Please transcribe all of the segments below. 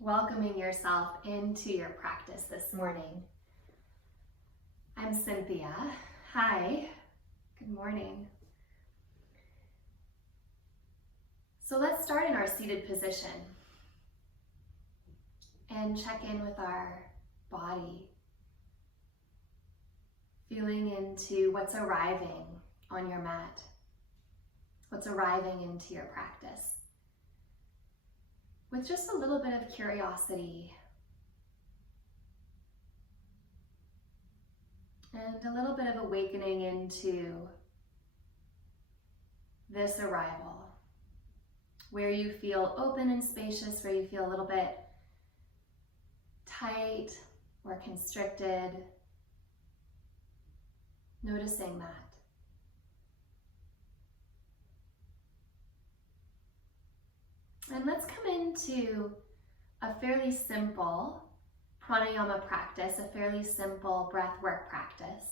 welcoming yourself into your practice this morning. I'm Cynthia. Hi, good morning. So let's start in our seated position and check in with our body, feeling into what's arriving on your mat, what's arriving into your practice, with just a little bit of curiosity and a little bit of awakening into this arrival, where you feel open and spacious, where you feel a little bit tight or constricted, noticing that. And let's come into a fairly simple pranayama practice, a fairly simple breathwork practice,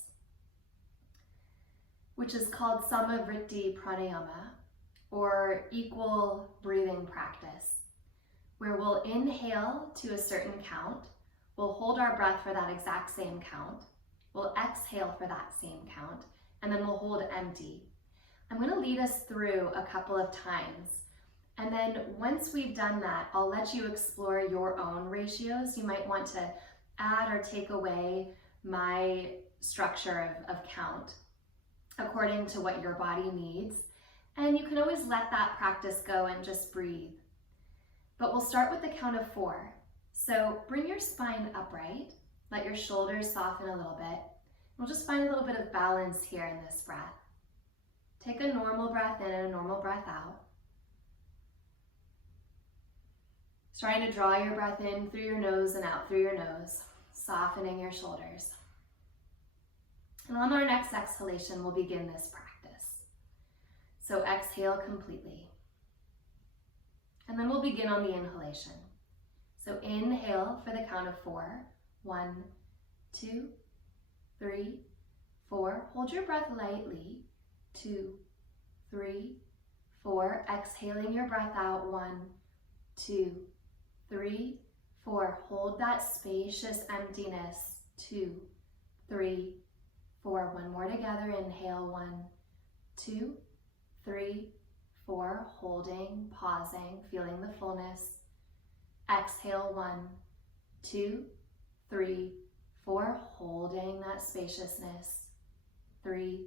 which is called Sama-Vrtti pranayama, or equal breathing practice, where we'll inhale to a certain count, we'll hold our breath for that exact same count, we'll exhale for that same count, and then we'll hold empty. I'm going to lead us through a couple of times. And then once we've done that, I'll let you explore your own ratios. You might want to add or take away my structure of count according to what your body needs. And you can always let that practice go and just breathe. But we'll start with the count of 4. So bring your spine upright, let your shoulders soften a little bit. We'll just find a little bit of balance here in this breath. Take a normal breath in and a normal breath out. Trying to draw your breath in through your nose and out through your nose, softening your shoulders. And on our next exhalation, we'll begin this practice. So exhale completely. And then we'll begin on the inhalation. So inhale for the count of 4. 1, 2, 3, 4. Hold your breath lightly. 2, 3, 4. Exhaling your breath out. 1, 2, 3, 4. Hold that spacious emptiness. 2, 3, 4. One more together. Inhale. 1, 2, 3, 4. Holding, pausing, feeling the fullness. Exhale. 1, 2, 3, 4. Holding that spaciousness. 3,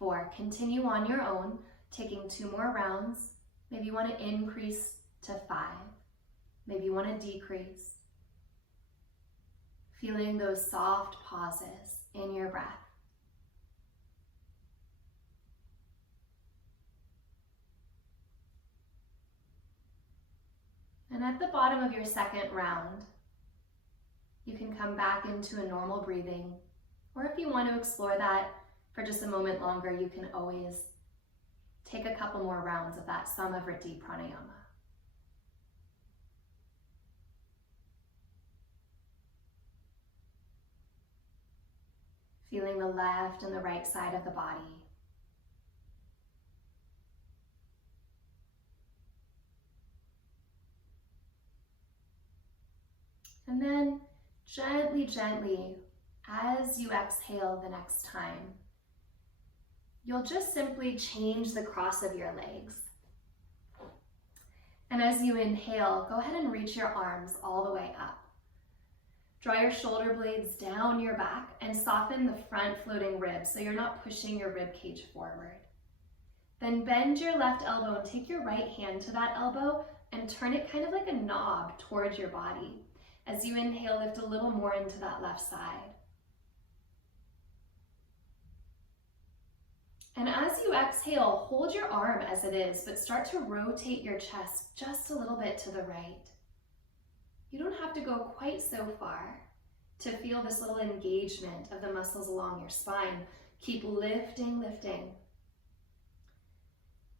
4. Continue on your own, taking 2 more rounds. Maybe you want to increase to 5. Maybe you want to decrease. Feeling those soft pauses in your breath. And at the bottom of your second round, you can come back into a normal breathing. Or if you want to explore that for just a moment longer, you can always take a couple more rounds of that Sama-Vrtti pranayama. Feeling the left and the right side of the body. And then gently, gently, as you exhale the next time, you'll just simply change the cross of your legs. And as you inhale, go ahead and reach your arms all the way up. Draw your shoulder blades down your back and soften the front floating ribs so you're not pushing your rib cage forward. Then bend your left elbow and take your right hand to that elbow and turn it kind of like a knob towards your body. As you inhale, lift a little more into that left side. And as you exhale, hold your arm as it is, but start to rotate your chest just a little bit to the right. You don't have to go quite so far to feel this little engagement of the muscles along your spine. Keep lifting, lifting.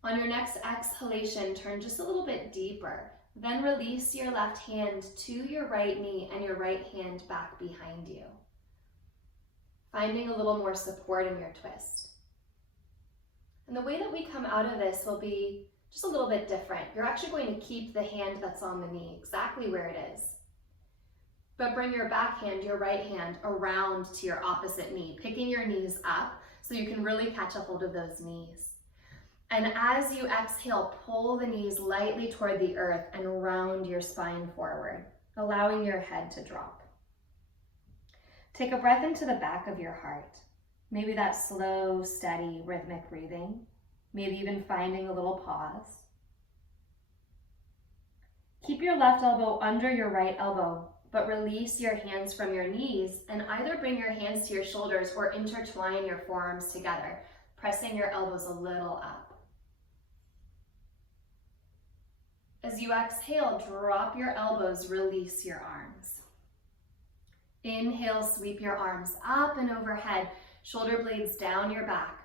On your next exhalation, turn just a little bit deeper. Then release your left hand to your right knee and your right hand back behind you. Finding a little more support in your twist. And the way that we come out of this will be just a little bit different. You're actually going to keep the hand that's on the knee exactly where it is. but bring your back hand, your right hand, around to your opposite knee, picking your knees up so you can really catch a hold of those knees. And as you exhale, pull the knees lightly toward the earth and round your spine forward, allowing your head to drop. Take a breath into the back of your heart. Maybe that slow, steady, rhythmic breathing. Maybe even finding a little pause. Keep your left elbow under your right elbow, but release your hands from your knees and either bring your hands to your shoulders or intertwine your forearms together, pressing your elbows a little up. As you exhale, drop your elbows, release your arms. Inhale, sweep your arms up and overhead, shoulder blades down your back,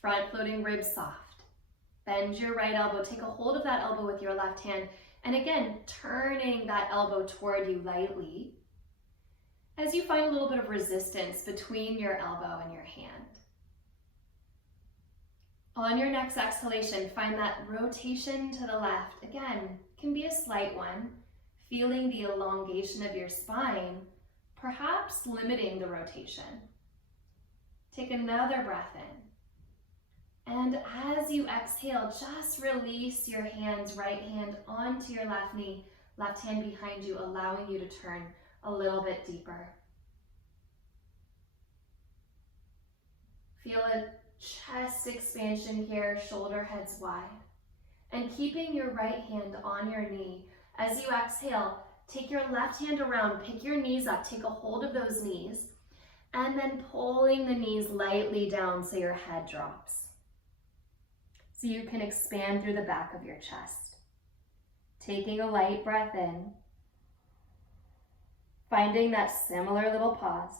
front floating ribs soft. Bend your right elbow, take a hold of that elbow with your left hand, and again, turning that elbow toward you lightly as you find a little bit of resistance between your elbow and your hand. On your next exhalation, find that rotation to the left. Again, can be a slight one, feeling the elongation of your spine, perhaps limiting the rotation. Take another breath in. And as you exhale, just release your hands, right hand onto your left knee, left hand behind you, allowing you to turn a little bit deeper. Feel a chest expansion here, shoulder heads wide. And keeping your right hand on your knee, as you exhale, take your left hand around, pick your knees up, take a hold of those knees, and then pulling the knees lightly down so your head drops. So you can expand through the back of your chest. Taking a light breath in, finding that similar little pause.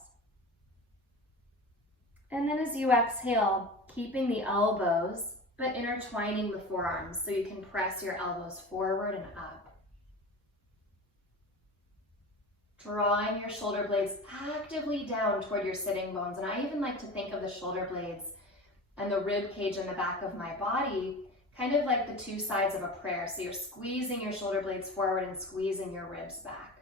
And then as you exhale, keeping the elbows, but intertwining the forearms so you can press your elbows forward and up. Drawing your shoulder blades actively down toward your sitting bones. And I even like to think of the shoulder blades and the rib cage in the back of my body, kind of like the two sides of a prayer. So you're squeezing your shoulder blades forward and squeezing your ribs back.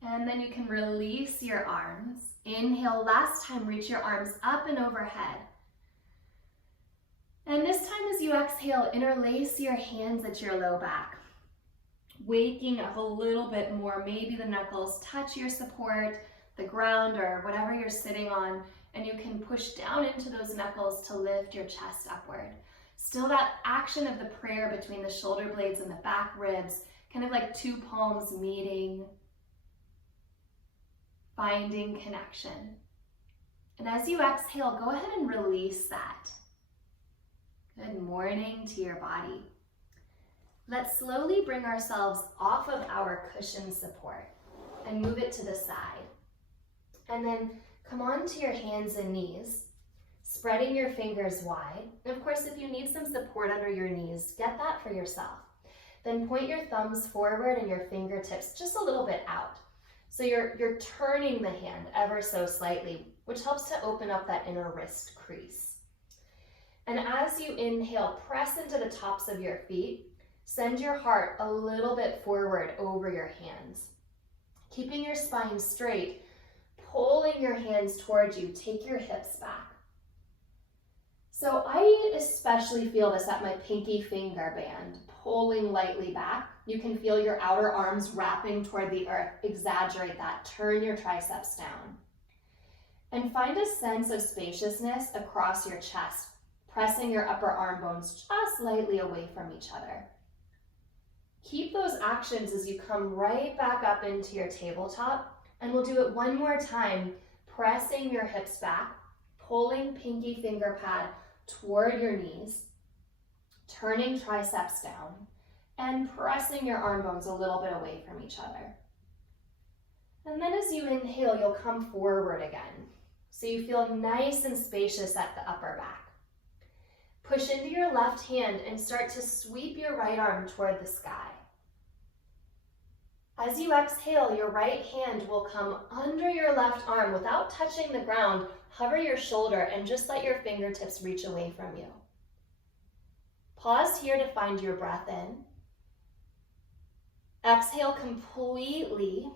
And then you can release your arms. Inhale, last time, reach your arms up and overhead. And this time as you exhale, interlace your hands at your low back. Waking up a little bit more, maybe the knuckles touch your support, the ground or whatever you're sitting on, and you can push down into those knuckles to lift your chest upward. Still that action of the prayer between the shoulder blades and the back ribs, kind of like two palms meeting, finding connection. And as you exhale, go ahead and release that. Good morning to your body. Let's slowly bring ourselves off of our cushion support and move it to the side. And then come onto your hands and knees, spreading your fingers wide. And of course, if you need some support under your knees, get that for yourself. Then point your thumbs forward and your fingertips just a little bit out. So you're turning the hand ever so slightly, which helps to open up that inner wrist crease. And as you inhale, press into the tops of your feet. Send your heart a little bit forward over your hands. Keeping your spine straight, pulling your hands towards you, take your hips back. So I especially feel this at my pinky finger band, pulling lightly back. You can feel your outer arms wrapping toward the earth. Exaggerate that. Turn your triceps down. And find a sense of spaciousness across your chest, pressing your upper arm bones just lightly away from each other. Keep those actions as you come right back up into your tabletop, and we'll do it one more time, pressing your hips back, pulling pinky finger pad toward your knees, turning triceps down, and pressing your arm bones a little bit away from each other. And then as you inhale, you'll come forward again, so you feel nice and spacious at the upper back. Push into your left hand and start to sweep your right arm toward the sky. As you exhale, your right hand will come under your left arm without touching the ground. Hover your shoulder and just let your fingertips reach away from you. Pause here to find your breath in. Exhale completely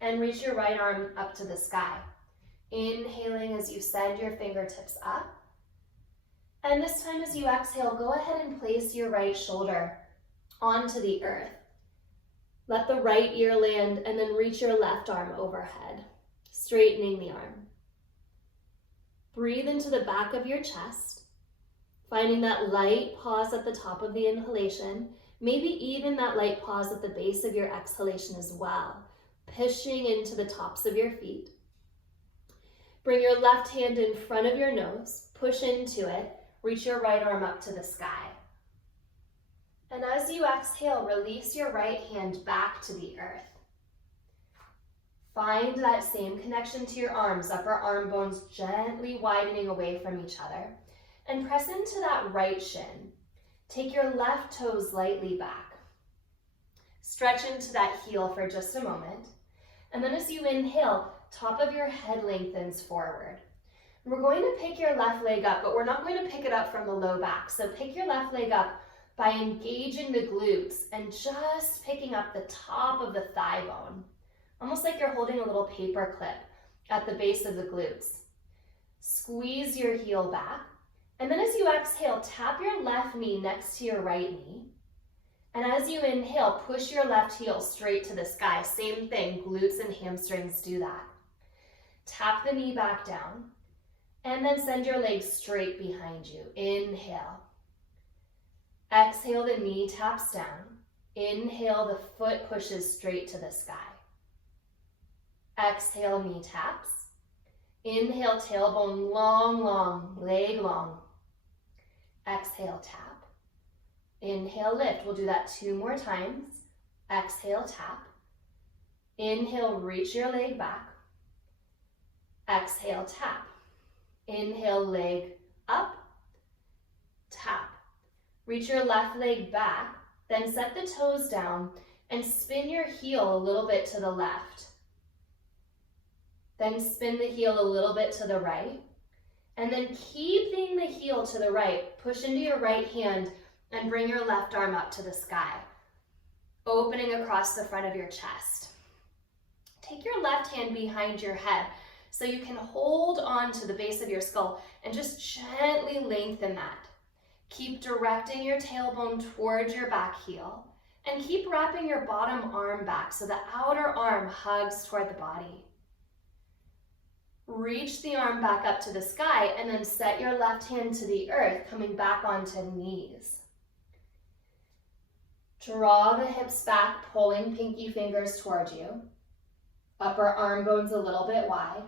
and reach your right arm up to the sky. Inhaling as you send your fingertips up. And this time as you exhale, go ahead and place your right shoulder onto the earth. Let the right ear land and then reach your left arm overhead, straightening the arm. Breathe into the back of your chest, finding that light pause at the top of the inhalation, maybe even that light pause at the base of your exhalation as well, pushing into the tops of your feet. Bring your left hand in front of your nose, push into it, reach your right arm up to the sky. And as you exhale, release your right hand back to the earth. Find that same connection to your arms, upper arm bones gently widening away from each other. And press into that right shin. Take your left toes lightly back. Stretch into that heel for just a moment. And then as you inhale, top of your head lengthens forward. We're going to pick your left leg up, but we're not going to pick it up from the low back. So pick your left leg up by engaging the glutes and just picking up the top of the thigh bone, almost like you're holding a little paper clip at the base of the glutes. Squeeze your heel back, and then as you exhale, tap your left knee next to your right knee. And as you inhale, push your left heel straight to the sky. Same thing, glutes and hamstrings do that. Tap the knee back down, and then send your legs straight behind you. Inhale. Exhale, the knee taps down. Inhale, the foot pushes straight to the sky. Exhale, knee taps. Inhale, tailbone long, long, leg long. Exhale, tap. Inhale, lift. We'll do that 2 more times. Exhale, tap. Inhale, reach your leg back. Exhale, tap. Inhale, leg up, tap. Reach your left leg back, then set the toes down and spin your heel a little bit to the left. Then spin the heel a little bit to the right. And then keeping the heel to the right, push into your right hand and bring your left arm up to the sky, opening across the front of your chest. Take your left hand behind your head so you can hold on to the base of your skull and just gently lengthen that. Keep directing your tailbone towards your back heel and keep wrapping your bottom arm back so the outer arm hugs toward the body. Reach the arm back up to the sky and then set your left hand to the earth, coming back onto knees. Draw the hips back, pulling pinky fingers towards you. Upper arm bones a little bit wide.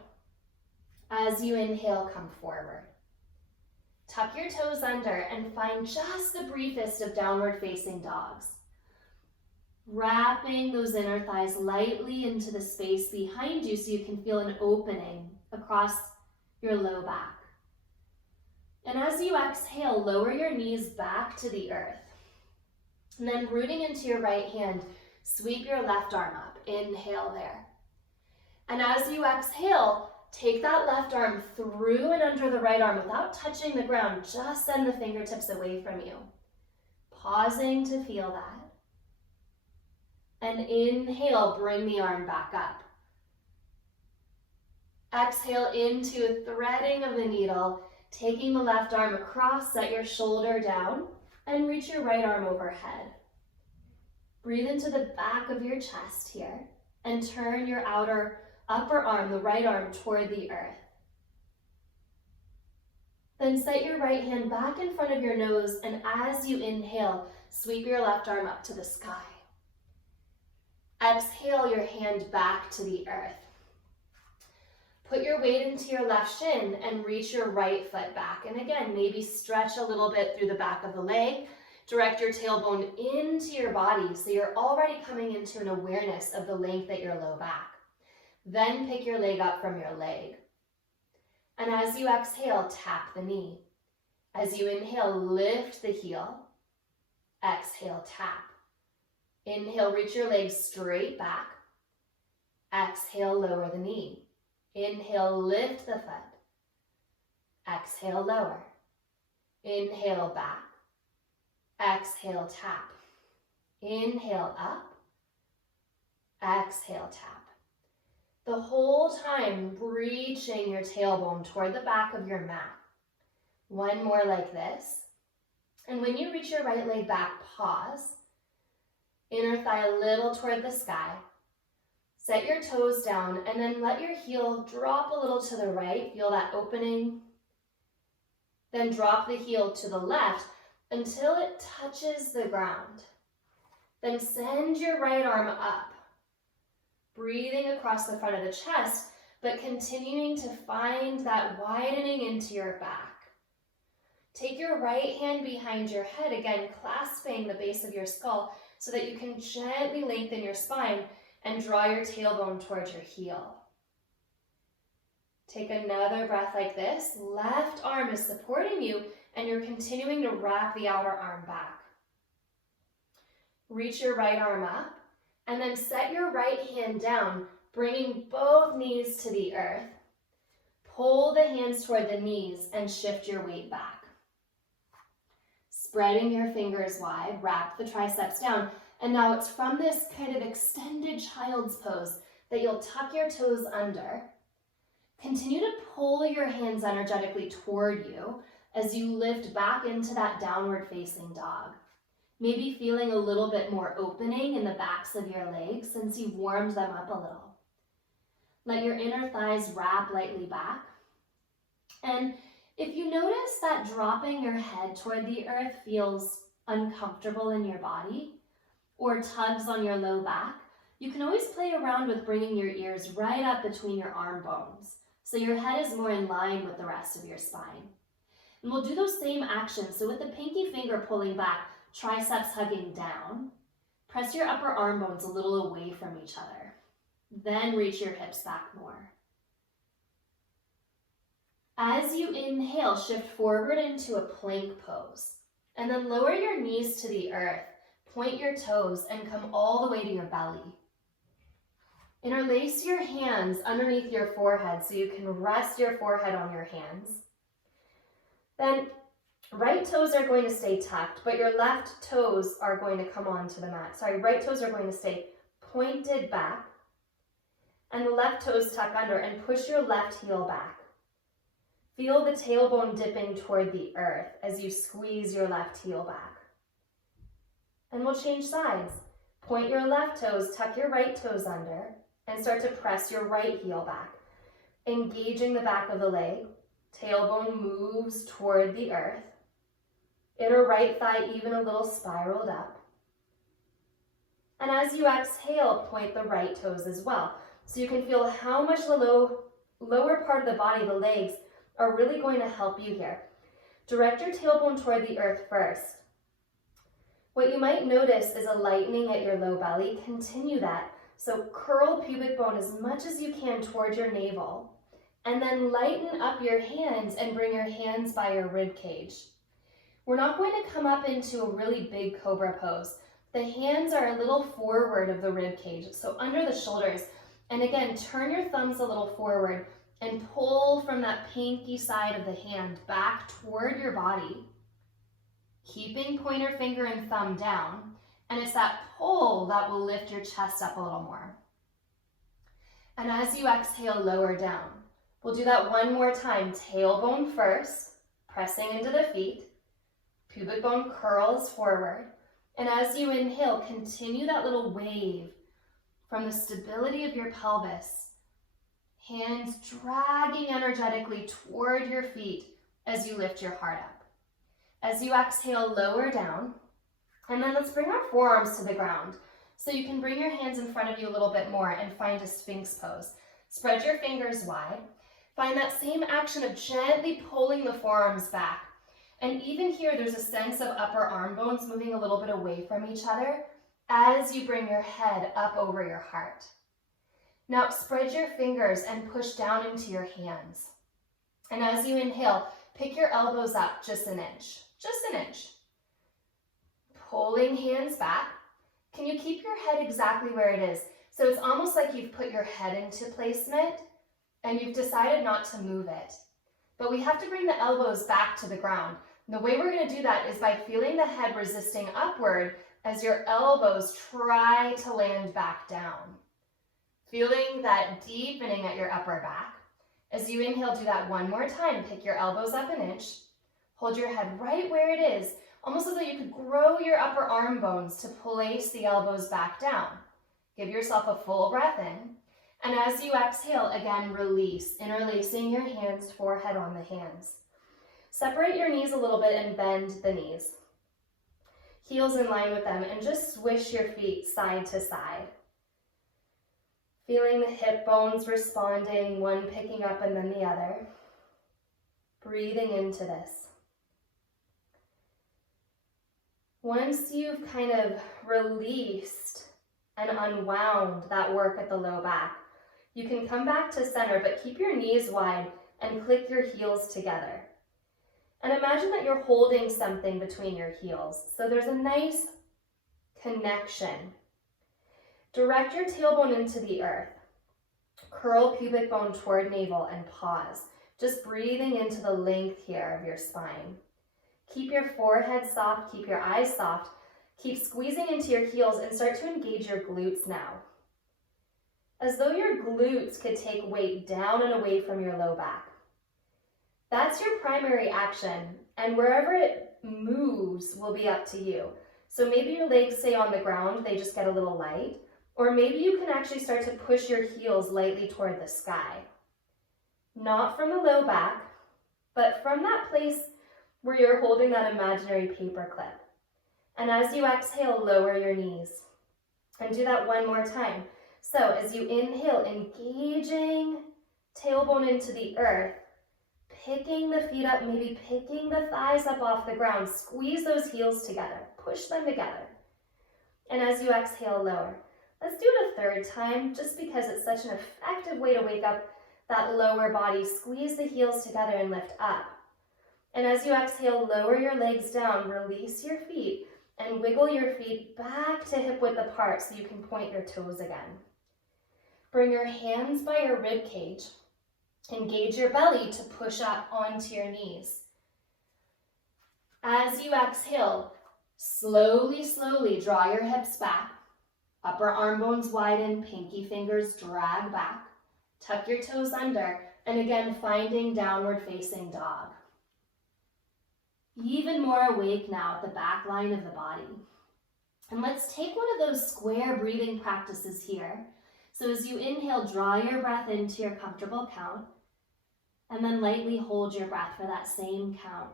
As you inhale, come forward. Tuck your toes under and find just the briefest of downward facing dogs. Wrapping those inner thighs lightly into the space behind you so you can feel an opening across your low back. And as you exhale, lower your knees back to the earth. And then rooting into your right hand, sweep your left arm up. Inhale there. And as you exhale, take that left arm through and under the right arm without touching the ground. Just send the fingertips away from you. Pausing to feel that. And inhale, bring the arm back up. Exhale into a threading of the needle, taking the left arm across, set your shoulder down, and reach your right arm overhead. Breathe into the back of your chest here, and turn your upper arm, the right arm, toward the earth. Then set your right hand back in front of your nose, and as you inhale, sweep your left arm up to the sky. Exhale your hand back to the earth. Put your weight into your left shin and reach your right foot back. And again, maybe stretch a little bit through the back of the leg. Direct your tailbone into your body so you're already coming into an awareness of the length at your low back. Then pick your leg up from your leg. And as you exhale, tap the knee. As you inhale, lift the heel. Exhale, tap. Inhale, reach your legs straight back. Exhale, lower the knee. Inhale, lift the foot. Exhale, lower. Inhale, back. Exhale, tap. Inhale, up. Exhale, tap. The whole time, reaching your tailbone toward the back of your mat. One more like this. And when you reach your right leg back, pause. Inner thigh a little toward the sky. Set your toes down and then let your heel drop a little to the right. Feel that opening. Then drop the heel to the left until it touches the ground. Then send your right arm up. Breathing across the front of the chest, but continuing to find that widening into your back. Take your right hand behind your head, again clasping the base of your skull so that you can gently lengthen your spine and draw your tailbone towards your heel. Take another breath like this. Left arm is supporting you and you're continuing to wrap the outer arm back. Reach your right arm up. And then set your right hand down, bringing both knees to the earth. Pull the hands toward the knees and shift your weight back. Spreading your fingers wide, wrap the triceps down. And now it's from this kind of extended child's pose that you'll tuck your toes under. Continue to pull your hands energetically toward you as you lift back into that downward facing dog. Maybe feeling a little bit more opening in the backs of your legs since you've warmed them up a little. Let your inner thighs wrap lightly back. And if you notice that dropping your head toward the earth feels uncomfortable in your body or tugs on your low back, you can always play around with bringing your ears right up between your arm bones so your head is more in line with the rest of your spine. And we'll do those same actions. So with the pinky finger pulling back, triceps hugging down, press your upper arm bones a little away from each other. Then reach your hips back more. As you inhale, shift forward into a plank pose. And then lower your knees to the earth, point your toes, and come all the way to your belly. Interlace your hands underneath your forehead so you can rest your forehead on your hands. Then right toes are going to stay tucked, but your left toes are going to come onto the mat. Right toes are going to stay pointed back, and the left toes tuck under, and push your left heel back. Feel the tailbone dipping toward the earth as you squeeze your left heel back. And we'll change sides. Point your left toes, tuck your right toes under, and start to press your right heel back, engaging the back of the leg. Tailbone moves toward the earth. Inner right thigh even a little spiraled up. And as you exhale, point the right toes as well. So you can feel how much the lower part of the body, the legs, are really going to help you here. Direct your tailbone toward the earth first. What you might notice is a lightening at your low belly. Continue that. So curl pubic bone as much as you can toward your navel. And then lighten up your hands and bring your hands by your rib cage. We're not going to come up into a really big cobra pose. The hands are a little forward of the rib cage, so under the shoulders. And again, turn your thumbs a little forward and pull from that pinky side of the hand back toward your body, keeping pointer finger and thumb down. And it's that pull that will lift your chest up a little more. And as you exhale, lower down. We'll do that one more time. Tailbone first, pressing into the feet. Pubic bone curls forward. And as you inhale, continue that little wave from the stability of your pelvis. Hands dragging energetically toward your feet as you lift your heart up. As you exhale, lower down. And then let's bring our forearms to the ground. So you can bring your hands in front of you a little bit more and find a Sphinx pose. Spread your fingers wide. Find that same action of gently pulling the forearms back. And even here, there's a sense of upper arm bones moving a little bit away from each other as you bring your head up over your heart. Now spread your fingers and push down into your hands. And as you inhale, pick your elbows up just an inch, Pulling hands back. Can you keep your head exactly where it is? So it's almost like you've put your head into placement and you've decided not to move it. But we have to bring the elbows back to the ground. And the way we're going to do that is by feeling the head resisting upward as your elbows try to land back down. Feeling that deepening at your upper back. As you inhale, do that one more time. Pick your elbows up an inch. Hold your head right where it is, almost as though you could grow your upper arm bones to place the elbows back down. Give yourself a full breath in. And as you exhale, again, release, interlacing your hands, forehead on the hands. Separate your knees a little bit and bend the knees. Heels in line with them, and just swish your feet side to side. Feeling the hip bones responding, one picking up and then the other. Breathing into this. Once you've kind of released and unwound that work at the low back, you can come back to center, but keep your knees wide and click your heels together. And imagine that you're holding something between your heels. So there's a nice connection. Direct your tailbone into the earth. Curl pubic bone toward navel and pause. Just breathing into the length here of your spine. Keep your forehead soft, keep your eyes soft. Keep squeezing into your heels and start to engage your glutes now. As though your glutes could take weight down and away from your low back. That's your primary action, and wherever it moves will be up to you. So maybe your legs stay on the ground, they just get a little light, or maybe you can actually start to push your heels lightly toward the sky. Not from the low back, but from that place where you're holding that imaginary paper clip. And as you exhale, lower your knees. And do that one more time. So as you inhale, engaging tailbone into the earth, picking the feet up, maybe picking the thighs up off the ground. Squeeze those heels together. Push them together. And as you exhale, lower. Let's do it a third time, just because it's such an effective way to wake up that lower body. Squeeze the heels together and lift up. And as you exhale, lower your legs down, release your feet, and wiggle your feet back to hip width apart so you can point your toes again. Bring your hands by your rib cage. Engage your belly to push up onto your knees. As you exhale, slowly draw your hips back. Upper arm bones widen, pinky fingers drag back. Tuck your toes under, and again, finding downward facing dog. Even more awake now at the back line of the body. And let's take one of those square breathing practices here. So as you inhale, draw your breath into your comfortable count, and then lightly hold your breath for that same count.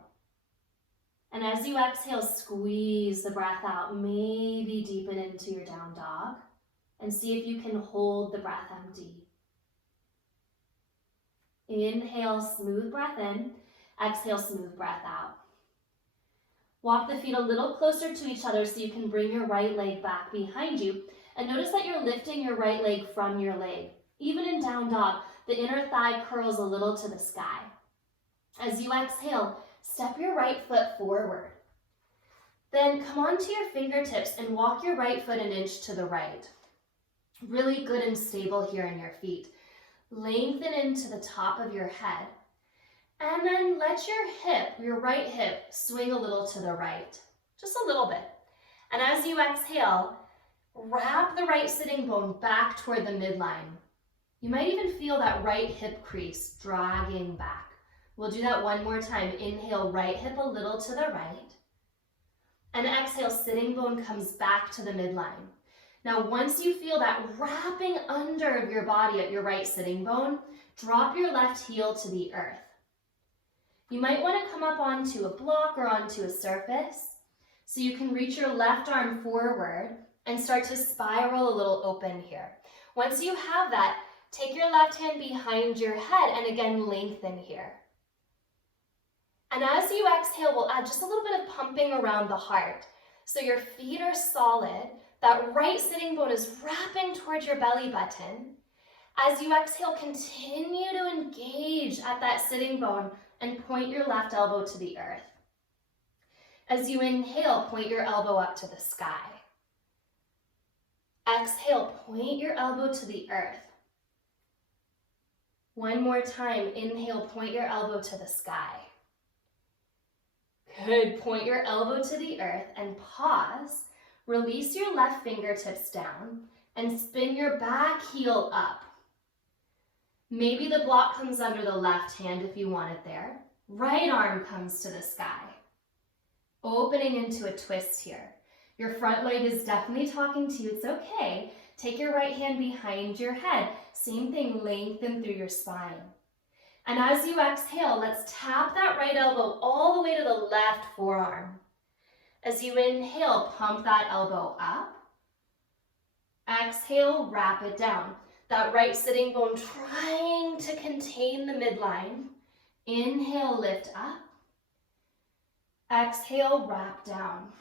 And as you exhale, squeeze the breath out, maybe deepen into your down dog, and see if you can hold the breath empty. Inhale, smooth breath in. Exhale, smooth breath out. Walk the feet a little closer to each other so you can bring your right leg back behind you. And notice that you're lifting your right leg from your leg. Even in down dog, the inner thigh curls a little to the sky. As you exhale, step your right foot forward. Then come onto your fingertips and walk your right foot an inch to the right. Really good and stable here in your feet. Lengthen into the top of your head. And then let your right hip, swing a little to the right. Just a little bit. And as you exhale, wrap the right sitting bone back toward the midline. You might even feel that right hip crease dragging back. We'll do that one more time. Inhale, right hip a little to the right. And exhale, sitting bone comes back to the midline. Now, once you feel that wrapping under of your body at your right sitting bone, drop your left heel to the earth. You might want to come up onto a block or onto a surface so you can reach your left arm forward and start to spiral a little open here. Once you have that, take your left hand behind your head and again lengthen here. And as you exhale, we'll add just a little bit of pumping around the heart. So your feet are solid, that right sitting bone is wrapping towards your belly button. As you exhale, continue to engage at that sitting bone and point your left elbow to the earth. As you inhale, point your elbow up to the sky. Exhale, point your elbow to the earth. One more time, inhale, point your elbow to the sky. Good, point your elbow to the earth and pause. Release your left fingertips down and spin your back heel up. Maybe the block comes under the left hand if you want it there. Right arm comes to the sky. Opening into a twist here. Your front leg is definitely talking to you. It's okay. Take your right hand behind your head. Same thing, lengthen through your spine. And as you exhale, let's tap that right elbow all the way to the left forearm. As you inhale, pump that elbow up. Exhale, wrap it down. That right sitting bone trying to contain the midline. Inhale, lift up. Exhale, wrap down.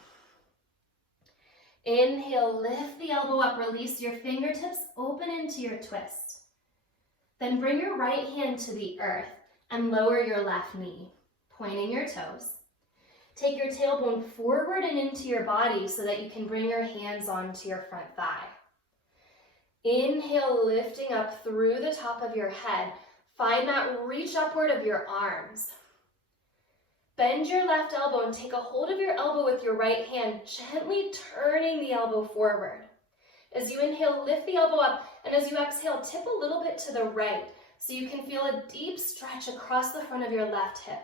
Inhale, lift the elbow up, release your fingertips, open into your twist. Then bring your right hand to the earth and lower your left knee, pointing your toes. Take your tailbone forward and into your body so that you can bring your hands onto your front thigh. Inhale, lifting up through the top of your head. Find that reach upward of your arms. Bend your left elbow and take a hold of your elbow with your right hand, gently turning the elbow forward. As you inhale, lift the elbow up, and as you exhale, tip a little bit to the right so you can feel a deep stretch across the front of your left hip.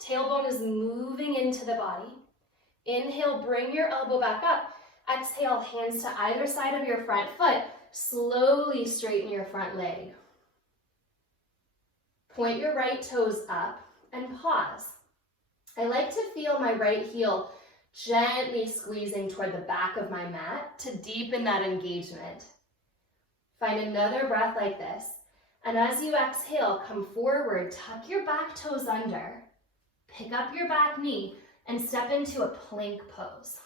Tailbone is moving into the body. Inhale, bring your elbow back up. Exhale, hands to either side of your front foot. Slowly straighten your front leg. Point your right toes up and pause. I like to feel my right heel gently squeezing toward the back of my mat to deepen that engagement. Find another breath like this. And as you exhale, come forward, tuck your back toes under, pick up your back knee, and step into a plank pose.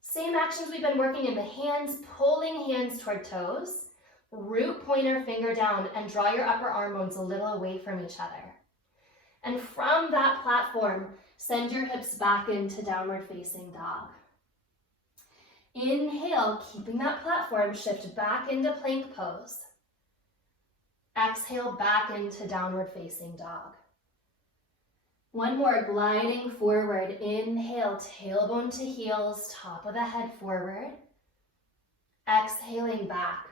Same actions we've been working in the hands, pulling hands toward toes, root pointer finger down, and draw your upper arm bones a little away from each other. And from that platform, send your hips back into downward facing dog. Inhale, keeping that platform, shift back into plank pose. Exhale, back into downward facing dog. One more, gliding forward. Inhale, tailbone to heels, top of the head forward. Exhaling back.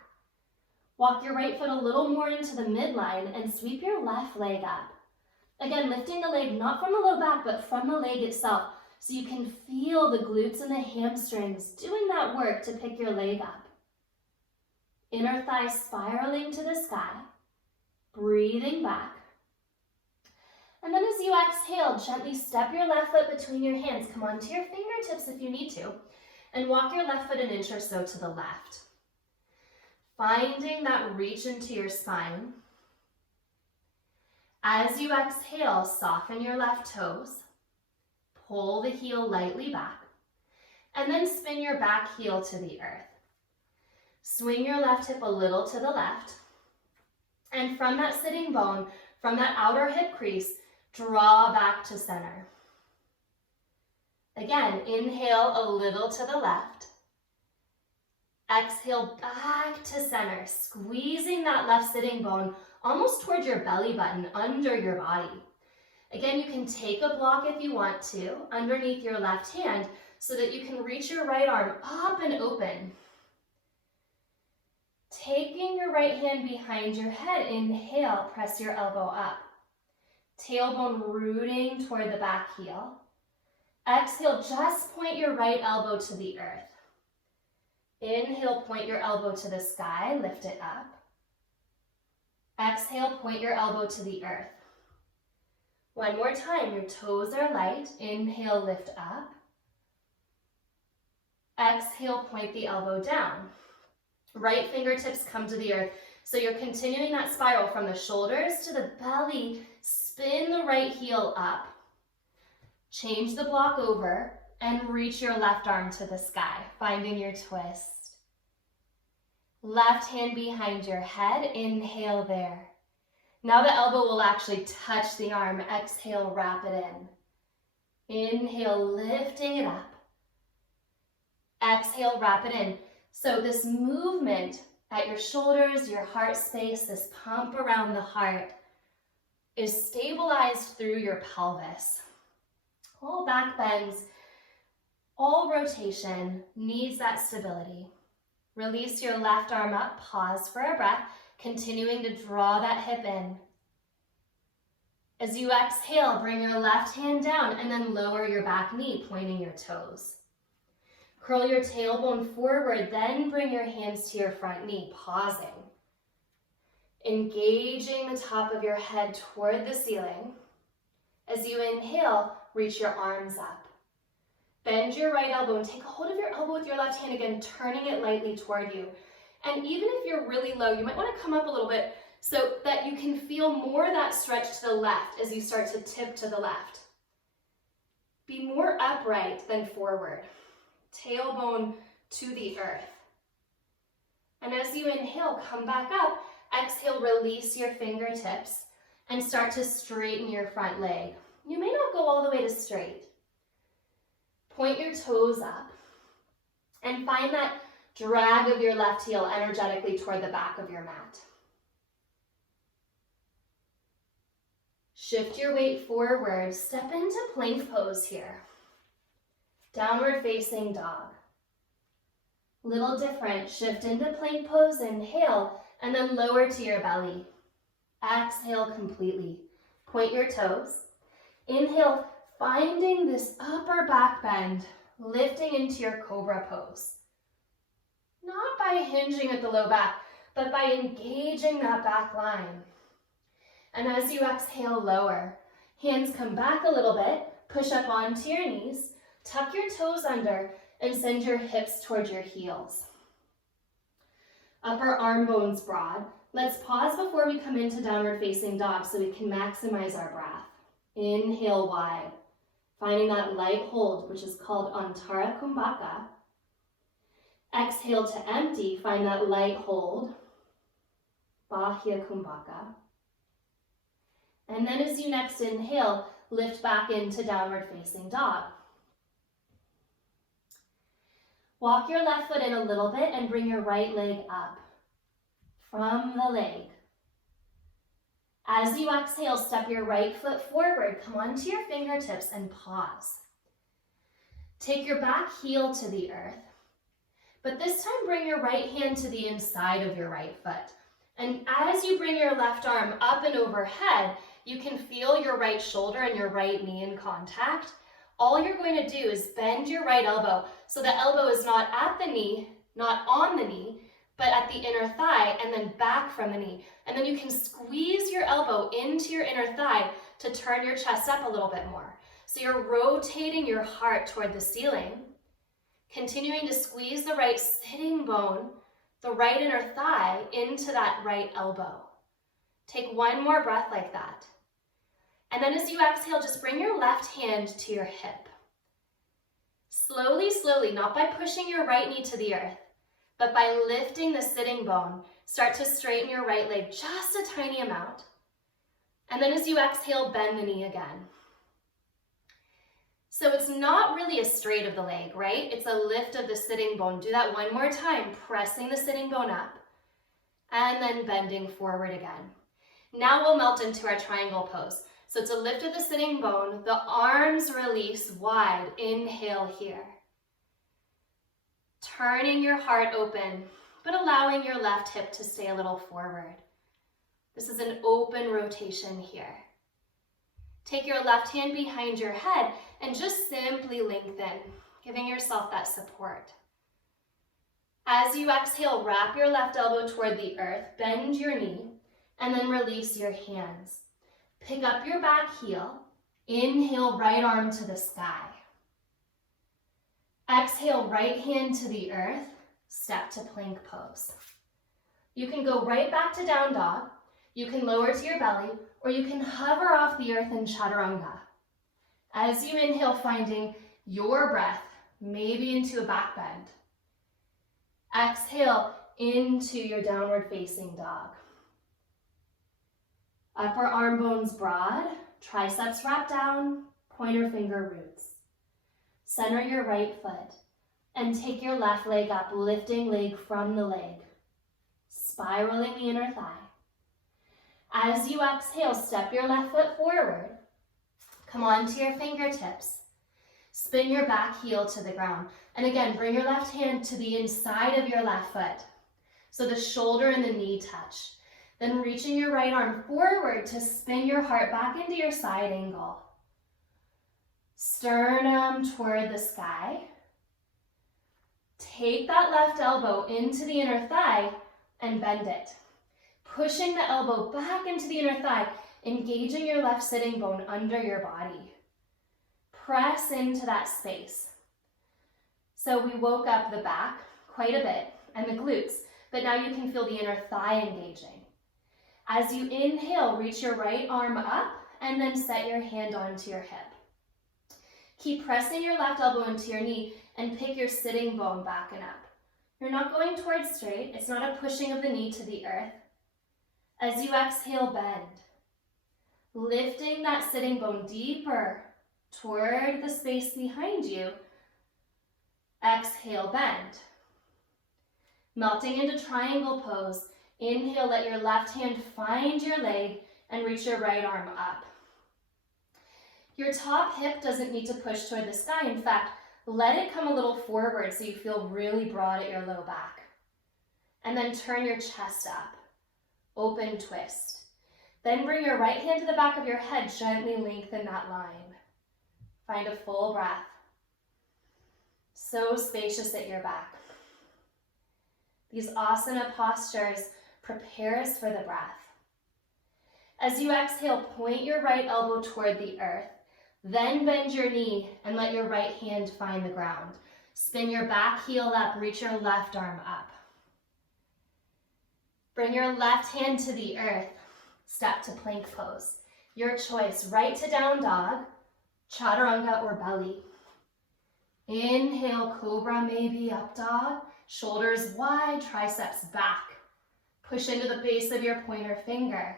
Walk your right foot a little more into the midline and sweep your left leg up. Again, lifting the leg not from the low back, but from the leg itself, so you can feel the glutes and the hamstrings doing that work to pick your leg up. Inner thigh spiraling to the sky, breathing back. And then as you exhale, gently step your left foot between your hands. Come onto your fingertips if you need to, and walk your left foot an inch or so to the left. Finding that reach into your spine. As you exhale, soften your left toes, pull the heel lightly back, and then spin your back heel to the earth. Swing your left hip a little to the left, and from that sitting bone, from that outer hip crease, draw back to center. Again, inhale a little to the left. Exhale back to center, squeezing that left sitting bone almost towards your belly button, under your body. Again, you can take a block if you want to, underneath your left hand, so that you can reach your right arm up and open. Taking your right hand behind your head, inhale, press your elbow up. Tailbone rooting toward the back heel. Exhale, just point your right elbow to the earth. Inhale, point your elbow to the sky, lift it up. Exhale, point your elbow to the earth. One more time, your toes are light. Inhale, lift up. Exhale, point the elbow down. Right fingertips come to the earth. So you're continuing that spiral from the shoulders to the belly. Spin the right heel up. Change the block over and reach your left arm to the sky, finding your twist. Left hand behind your head, inhale there. Now the elbow will actually touch the arm. Exhale, wrap it in. Inhale, lifting it up. Exhale, wrap it in. So this movement at your shoulders, your heart space, this pump around the heart is stabilized through your pelvis. All back bends, all rotation needs that stability. Release your left arm up, pause for a breath, continuing to draw that hip in. As you exhale, bring your left hand down and then lower your back knee, pointing your toes. Curl your tailbone forward, then bring your hands to your front knee, pausing. Engaging the top of your head toward the ceiling. As you inhale, reach your arms up. Bend your right elbow and take a hold of your elbow with your left hand again, turning it lightly toward you. And even if you're really low, you might want to come up a little bit so that you can feel more of that stretch to the left as you start to tip to the left. Be more upright than forward. Tailbone to the earth. And as you inhale, come back up. Exhale, release your fingertips and start to straighten your front leg. You may not go all the way to straight. Point your toes up and find that drag of your left heel energetically toward the back of your mat. Shift your weight forward. Step into plank pose here. Downward facing dog. Little different. Shift into plank pose, inhale, and then lower to your belly. Exhale completely. Point your toes. Inhale, finding this upper back bend, lifting into your cobra pose. Not by hinging at the low back, but by engaging that back line. And as you exhale, lower. Hands come back a little bit, push up onto your knees, tuck your toes under, and send your hips towards your heels. Upper arm bones broad. Let's pause before we come into downward facing dog so we can maximize our breath. Inhale wide, finding that light hold, which is called Antara Kumbhaka. Exhale to empty, find that light hold, Bahya Kumbhaka. And then as you next inhale, lift back into downward facing dog. Walk your left foot in a little bit and bring your right leg up from the leg. As you exhale, step your right foot forward. Come onto your fingertips and pause. Take your back heel to the earth, but this time bring your right hand to the inside of your right foot. And as you bring your left arm up and overhead, you can feel your right shoulder and your right knee in contact. All you're going to do is bend your right elbow so the elbow is not at the knee, not on the knee, but at the inner thigh and then back from the knee. And then you can squeeze your elbow into your inner thigh to turn your chest up a little bit more. So you're rotating your heart toward the ceiling, continuing to squeeze the right sitting bone, the right inner thigh into that right elbow. Take one more breath like that. And then as you exhale, just bring your left hand to your hip. Slowly, slowly, not by pushing your right knee to the earth, but by lifting the sitting bone, start to straighten your right leg just a tiny amount. And then as you exhale, bend the knee again. So it's not really a straight of the leg, right? It's a lift of the sitting bone. Do that one more time, pressing the sitting bone up, and then bending forward again. Now we'll melt into our triangle pose. So it's a lift of the sitting bone, the arms release wide, inhale here. Turning your heart open, but allowing your left hip to stay a little forward. This is an open rotation here. Take your left hand behind your head and just simply lengthen, giving yourself that support. As you exhale, wrap your left elbow toward the earth, bend your knee, and then release your hands. Pick up your back heel, inhale, right arm to the sky. Exhale, right hand to the earth, step to plank pose. You can go right back to down dog, you can lower to your belly, or you can hover off the earth in chaturanga. As you inhale, finding your breath, maybe into a back bend. Exhale into your downward facing dog. Upper arm bones broad, triceps wrap down, pointer finger roots. Center your right foot and take your left leg up, lifting leg from the leg, spiraling the inner thigh. As you exhale, step your left foot forward. Come onto your fingertips. Spin your back heel to the ground. And again, bring your left hand to the inside of your left foot. So the shoulder and the knee touch. Then reaching your right arm forward to spin your heart back into your side angle. Sternum toward the sky. Take that left elbow into the inner thigh and bend it. Pushing the elbow back into the inner thigh, engaging your left sitting bone under your body. Press into that space. So we woke up the back quite a bit and the glutes, but now you can feel the inner thigh engaging. As you inhale, reach your right arm up and then set your hand onto your hip. Keep pressing your left elbow into your knee and pick your sitting bone back and up. You're not going towards straight. It's not a pushing of the knee to the earth. As you exhale, bend. Lifting that sitting bone deeper toward the space behind you. Exhale, bend. Melting into triangle pose. Inhale, let your left hand find your leg and reach your right arm up. Your top hip doesn't need to push toward the sky. In fact, let it come a little forward so you feel really broad at your low back. And then turn your chest up. Open twist. Then bring your right hand to the back of your head. Gently lengthen that line. Find a full breath. So spacious at your back. These asana postures prepare us for the breath. As you exhale, point your right elbow toward the earth. Then bend your knee and let your right hand find the ground. Spin your back heel up, reach your left arm up. Bring your left hand to the earth. Step to plank pose. Your choice, right to down dog, chaturanga or belly. Inhale, cobra, maybe up dog. Shoulders wide, triceps back. Push into the base of your pointer finger.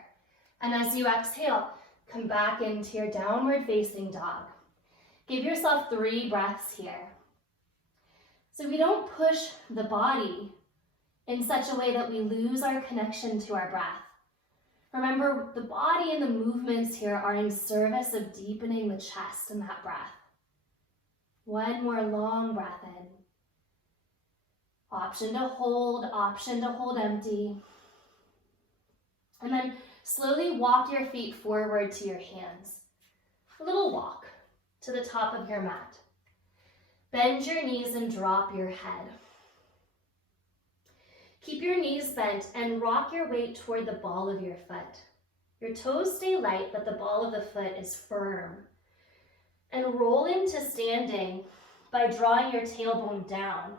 And as you exhale, come back into your downward facing dog. Give yourself 3 breaths here. So we don't push the body in such a way that we lose our connection to our breath. Remember, the body and the movements here are in service of deepening the chest and that breath. One more long breath in. Option to hold empty. And then slowly walk your feet forward to your hands. A little walk to the top of your mat. Bend your knees and drop your head. Keep your knees bent and rock your weight toward the ball of your foot. Your toes stay light, but the ball of the foot is firm. And roll into standing by drawing your tailbone down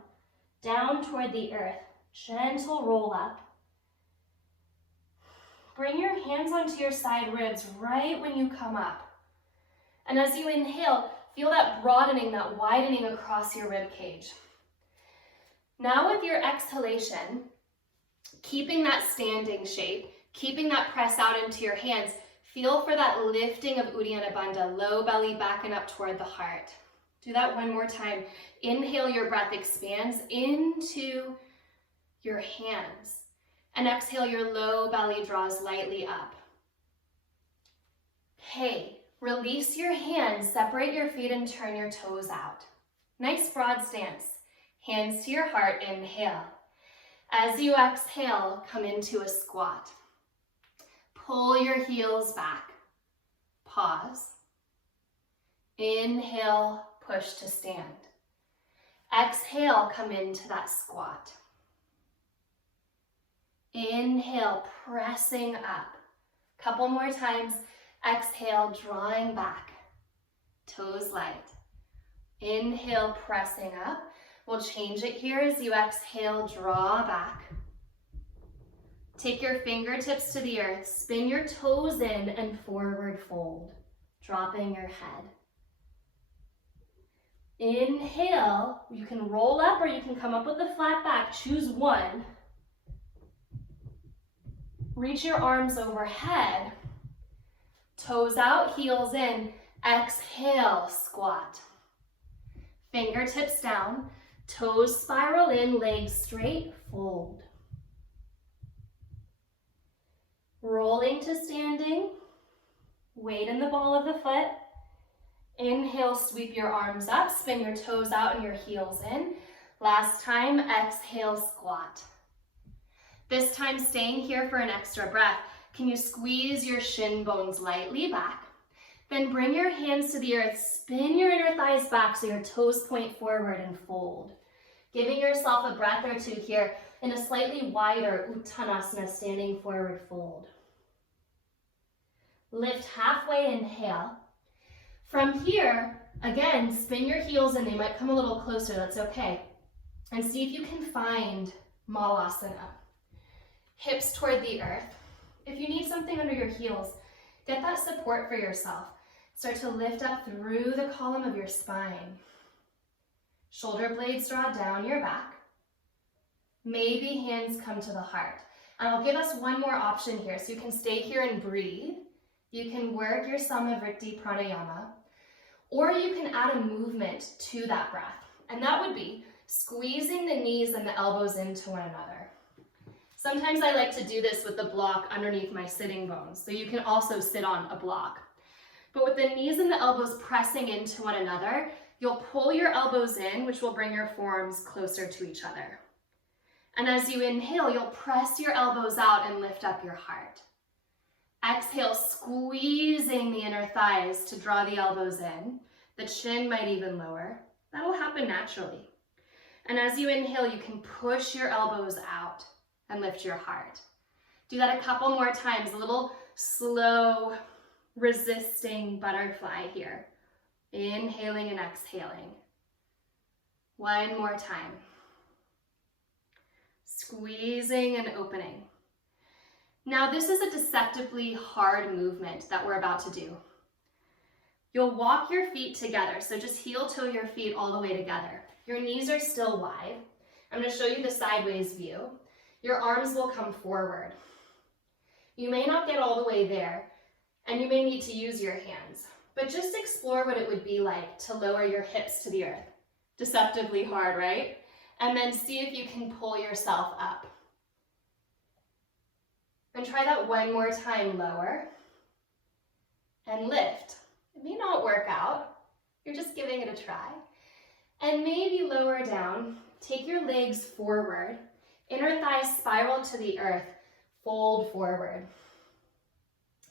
toward the earth. Gentle roll up. Bring your hands onto your side ribs right when you come up. And as you inhale, feel that broadening, that widening across your rib cage. Now with your exhalation, keeping that standing shape, keeping that press out into your hands, feel for that lifting of Uddiyana Bandha, low belly back and up toward the heart. Do that one more time. Inhale, your breath expands into your hands. And exhale, your low belly draws lightly up. Okay, release your hands, separate your feet and turn your toes out. Nice broad stance. Hands to your heart, inhale. As you exhale, come into a squat. Pull your heels back. Pause. Inhale, push to stand. Exhale, come into that squat. Inhale, pressing up. Couple more times. Exhale, drawing back. Toes light. Inhale, pressing up. We'll change it here as you exhale, draw back. Take your fingertips to the earth, spin your toes in and forward fold, dropping your head. Inhale, you can roll up or you can come up with a flat back, choose one. Reach your arms overhead, toes out, heels in, exhale, squat. Fingertips down, toes spiral in, legs straight, fold. Rolling to standing, weight in the ball of the foot. Inhale, sweep your arms up, spin your toes out and your heels in. Last time, exhale, squat. This time, staying here for an extra breath, can you squeeze your shin bones lightly back? Then bring your hands to the earth, spin your inner thighs back so your toes point forward and fold. Giving yourself a breath or two here in a slightly wider Uttanasana, standing forward fold. Lift halfway, inhale. From here, again, spin your heels in. They might come a little closer, that's okay. And see if you can find Malasana. Hips toward the earth. If you need something under your heels, get that support for yourself. Start to lift up through the column of your spine. Shoulder blades draw down your back. Maybe hands come to the heart. And I'll give us one more option here. So you can stay here and breathe. You can work your Sama-Vrtti Pranayama. Or you can add a movement to that breath. And that would be squeezing the knees and the elbows into one another. Sometimes I like to do this with the block underneath my sitting bones. So you can also sit on a block. But with the knees and the elbows pressing into one another, you'll pull your elbows in, which will bring your forearms closer to each other. And as you inhale, you'll press your elbows out and lift up your heart. Exhale, squeezing the inner thighs to draw the elbows in. The chin might even lower. That'll happen naturally. And as you inhale, you can push your elbows out and lift your heart. Do that a couple more times, a little slow, resisting butterfly here. Inhaling and exhaling. One more time. Squeezing and opening. Now this is a deceptively hard movement that we're about to do. You'll walk your feet together, so just heel toe your feet all the way together. Your knees are still wide. I'm going to show you the sideways view. Your arms will come forward. You may not get all the way there, and you may need to use your hands, but just explore what it would be like to lower your hips to the earth. Deceptively hard, right? And then see if you can pull yourself up. And try that one more time, lower and lift. It may not work out. You're just giving it a try. And maybe lower down, take your legs forward, inner thighs spiral to the earth, fold forward,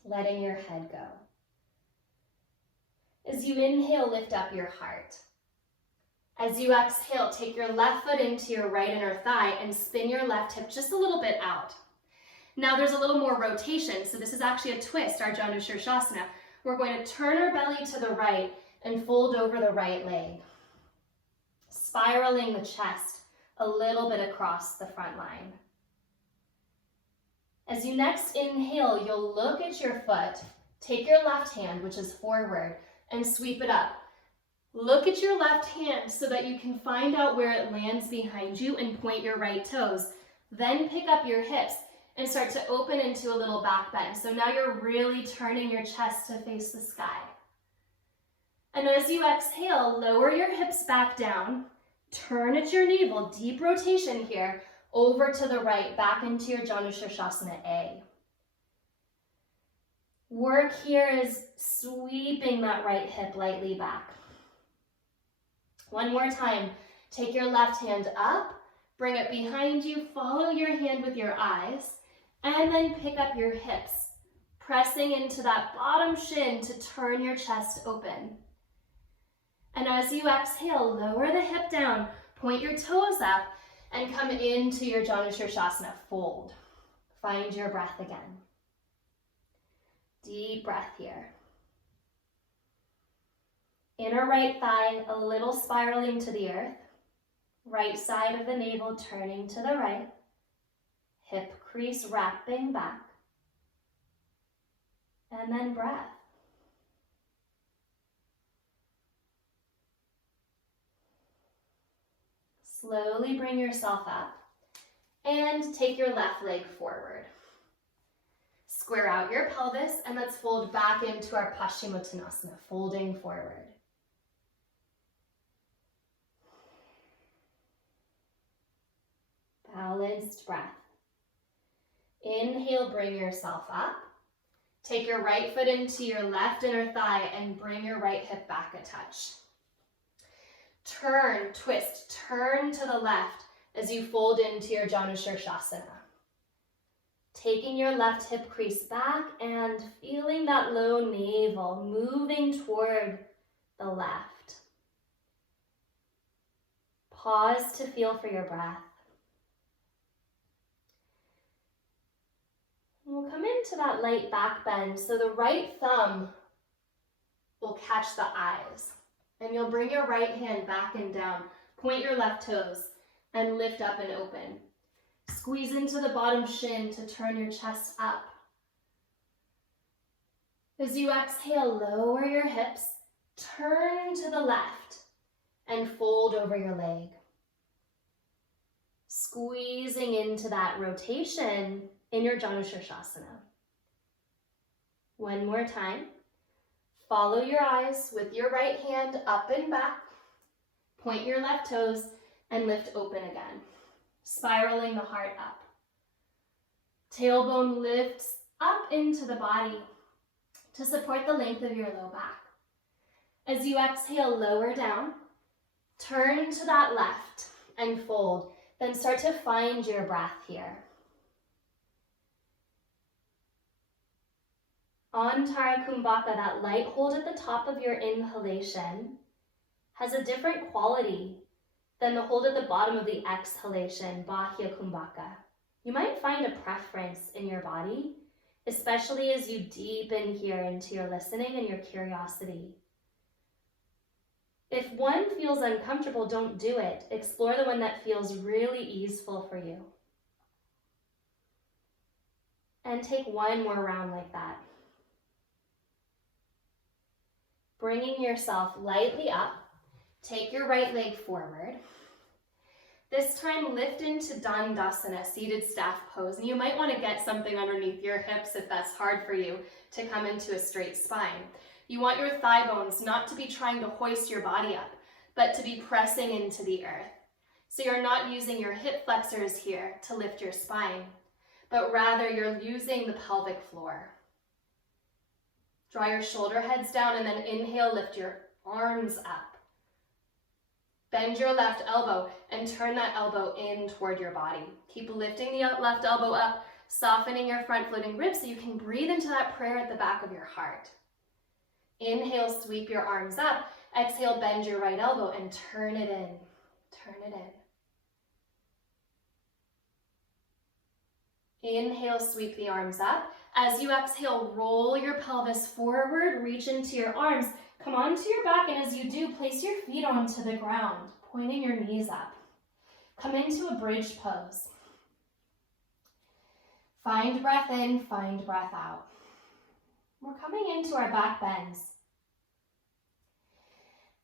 letting your head go. As you inhale, lift up your heart. As you exhale, take your left foot into your right inner thigh and spin your left hip just a little bit out. Now there's a little more rotation, so this is actually a twist, our Janushirshasana. We're going to turn our belly to the right and fold over the right leg, spiraling the chest a little bit across the front line. As you next inhale, you'll look at your foot, take your left hand, which is forward, and sweep it up. Look at your left hand so that you can find out where it lands behind you and point your right toes. Then pick up your hips and start to open into a little back bend. So now you're really turning your chest to face the sky. And as you exhale, lower your hips back down, turn at your navel, deep rotation here, over to the right, back into your Janushirshasana A. Work here is sweeping that right hip lightly back. One more time, take your left hand up, bring it behind you, follow your hand with your eyes, and then pick up your hips, pressing into that bottom shin to turn your chest open. And as you exhale, lower the hip down, point your toes up, and come into your Janushirshasana, fold. Find your breath again. Deep breath here. Inner right thigh a little spiraling to the earth. Right side of the navel turning to the right. Hip crease wrapping back. And then breath. Slowly bring yourself up and take your left leg forward. Square out your pelvis and let's fold back into our Paschimottanasana, folding forward. Balanced breath. Inhale, bring yourself up. Take your right foot into your left inner thigh and bring your right hip back a touch. Turn, twist, turn to the left as you fold into your Janushirshasana. Taking your left hip crease back and feeling that low navel moving toward the left. Pause to feel for your breath. We'll come into that light back bend, so the right thumb will catch the eyes. And you'll bring your right hand back and down, point your left toes, and lift up and open. Squeeze into the bottom shin to turn your chest up. As you exhale, lower your hips, turn to the left, and fold over your leg. Squeezing into that rotation in your Janushirshasana. One more time. Follow your eyes with your right hand up and back. Point your left toes and lift open again. Spiraling the heart up. Tailbone lifts up into the body to support the length of your low back. As you exhale, lower down. Turn to that left and fold. Then start to find your breath here. Antara Kumbhaka, that light hold at the top of your inhalation, has a different quality than the hold at the bottom of the exhalation, Bahya Kumbhaka. You might find a preference in your body, especially as you deepen here into your listening and your curiosity. If one feels uncomfortable, don't do it. Explore the one that feels really easeful for you. And take one more round like that. Bringing yourself lightly up, take your right leg forward. This time lift into Dandasana, seated staff pose. And you might want to get something underneath your hips if that's hard for you to come into a straight spine. You want your thigh bones not to be trying to hoist your body up, but to be pressing into the earth. So you're not using your hip flexors here to lift your spine, but rather you're using the pelvic floor. Draw your shoulder heads down and then inhale, lift your arms up. Bend your left elbow and turn that elbow in toward your body. Keep lifting the left elbow up, softening your front floating ribs so you can breathe into that prayer at the back of your heart. Inhale, sweep your arms up. Exhale, bend your right elbow and turn it in. Turn it in. Inhale, sweep the arms up. As you exhale, roll your pelvis forward, reach into your arms, come onto your back, and as you do, place your feet onto the ground, pointing your knees up. Come into a bridge pose. Find breath in, find breath out. We're coming into our back bends.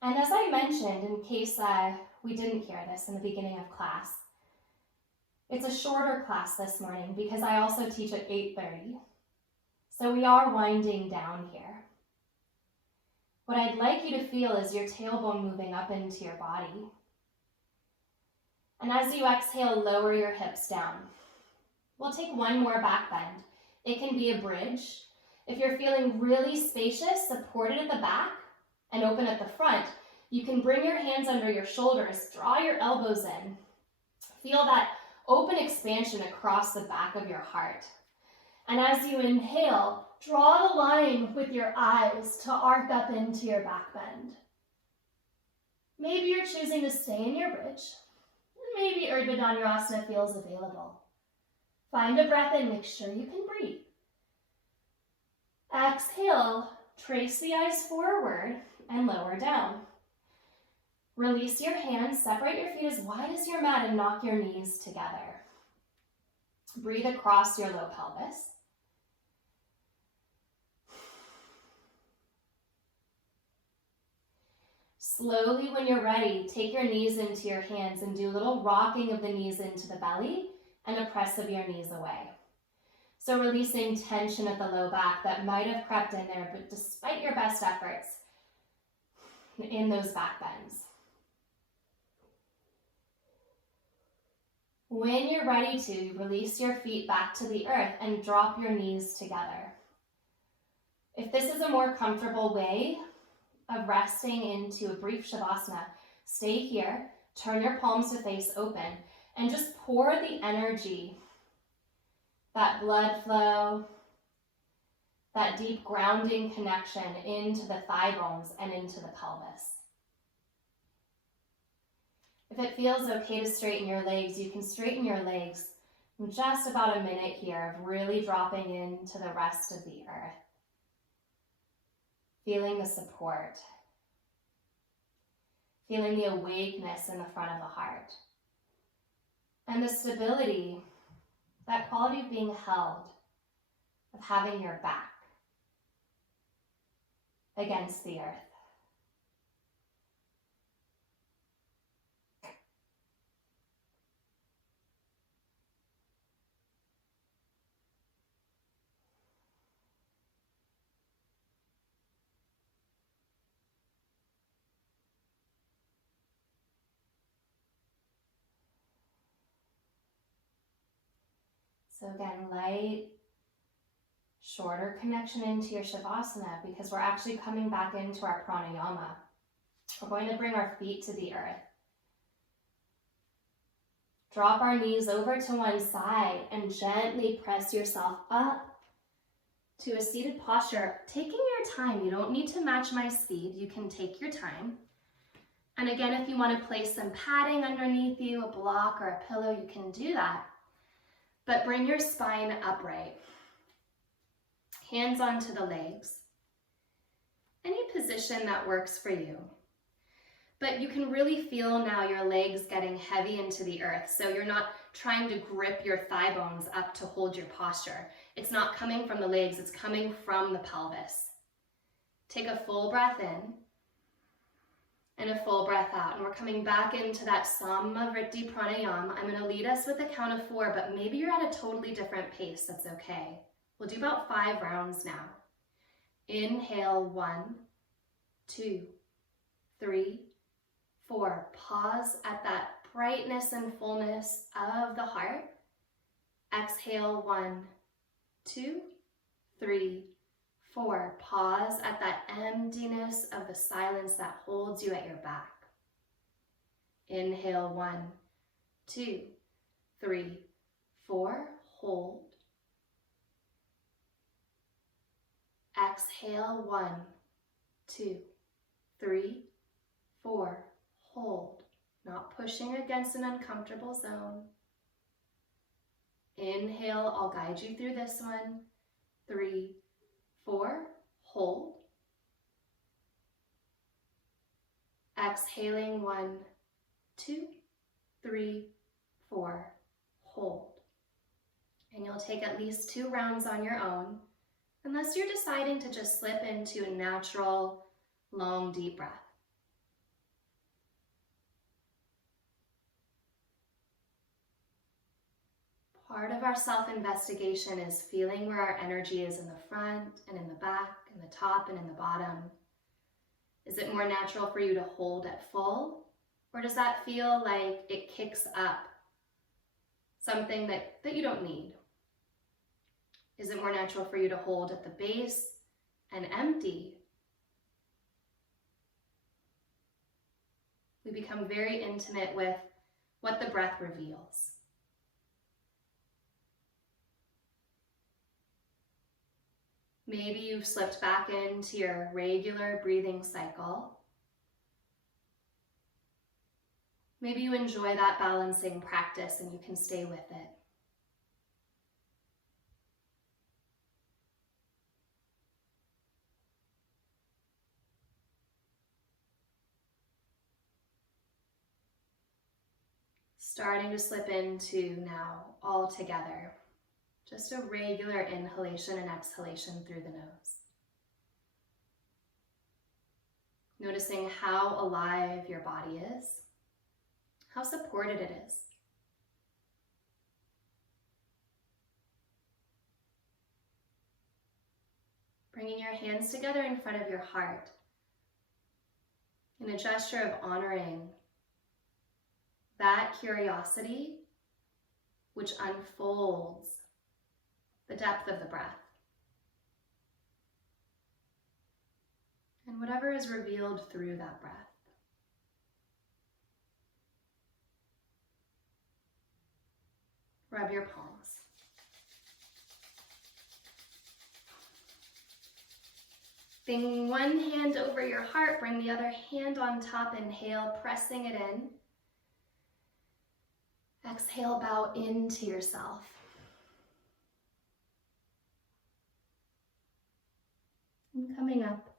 And as I mentioned, in case we didn't hear this in the beginning of class, it's a shorter class this morning because I also teach at 8:30. So we are winding down here. What I'd like you to feel is your tailbone moving up into your body. And as you exhale, lower your hips down. We'll take one more back bend. It can be a bridge. If you're feeling really spacious, supported at the back and open at the front, you can bring your hands under your shoulders, draw your elbows in. Feel that open expansion across the back of your heart. And as you inhale, draw the line with your eyes to arc up into your back bend. Maybe you're choosing to stay in your bridge. Maybe Urdhva Dhanurasana feels available. Find a breath in, make sure you can breathe. Exhale, trace the eyes forward and lower down. Release your hands, separate your feet as wide as your mat and knock your knees together. Breathe across your low pelvis. Slowly, when you're ready, take your knees into your hands and do a little rocking of the knees into the belly and a press of your knees away. So releasing tension at the low back that might have crept in there, but despite your best efforts, in those back bends. When you're ready to, release your feet back to the earth and drop your knees together. If this is a more comfortable way of resting into a brief Shavasana, stay here, turn your palms to face open, and just pour the energy, that blood flow, that deep grounding connection into the thigh bones and into the pelvis. If it feels okay to straighten your legs, you can straighten your legs in just about a minute here of really dropping into the rest of the earth. Feeling the support. Feeling the awakeness in the front of the heart. And the stability, that quality of being held, of having your back against the earth. So again, light, shorter connection into your Shavasana because we're actually coming back into our Pranayama. We're going to bring our feet to the earth. Drop our knees over to one side and gently press yourself up to a seated posture. Taking your time, you don't need to match my speed. You can take your time. And again, if you want to place some padding underneath you, a block or a pillow, you can do that. But bring your spine upright. Hands onto the legs. Any position that works for you. But you can really feel now your legs getting heavy into the earth. So you're not trying to grip your thigh bones up to hold your posture. It's not coming from the legs, it's coming from the pelvis. Take a full breath in and a full breath out. And we're coming back into that Sama-Vrtti Pranayama. I'm going to lead us with a count of 4, but maybe you're at a totally different pace. That's okay. We'll do about 5 rounds now. Inhale, 1, 2, 3, 4. Pause at that brightness and fullness of the heart. Exhale, 1, 2, 3, 4. Pause at that emptiness of the silence that holds you at your back. Inhale, 1, 2, 3, 4. Hold. Exhale, 1, 2, 3, 4. Hold. Not pushing against an uncomfortable zone. Inhale, I'll guide you through this one. 3, 4. Hold. Exhaling, 1, 2, 3, 4. Hold. And you'll take at least 2 rounds on your own, unless you're deciding to just slip into a natural, long, deep breath. Part of our self-investigation is feeling where our energy is in the front and in the back, in the top and in the bottom. Is it more natural for you to hold at full? Or does that feel like it kicks up something that you don't need? Is it more natural for you to hold at the base and empty? We become very intimate with what the breath reveals. Maybe you've slipped back into your regular breathing cycle. Maybe you enjoy that balancing practice and you can stay with it. Starting to slip into now all together. Just a regular inhalation and exhalation through the nose. Noticing how alive your body is, how supported it is. Bringing your hands together in front of your heart in a gesture of honoring that curiosity which unfolds the depth of the breath. and whatever is revealed through that breath. Rub your palms. Bring one hand over your heart, bring the other hand on top, inhale, pressing it in. Exhale, bow into yourself. And coming up,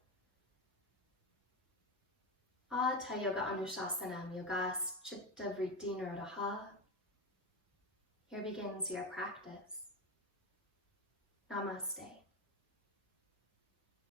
Hatha Yoga Anushasanam, Yoga Chitta Vritti Nirodha. Here begins your practice. Namaste.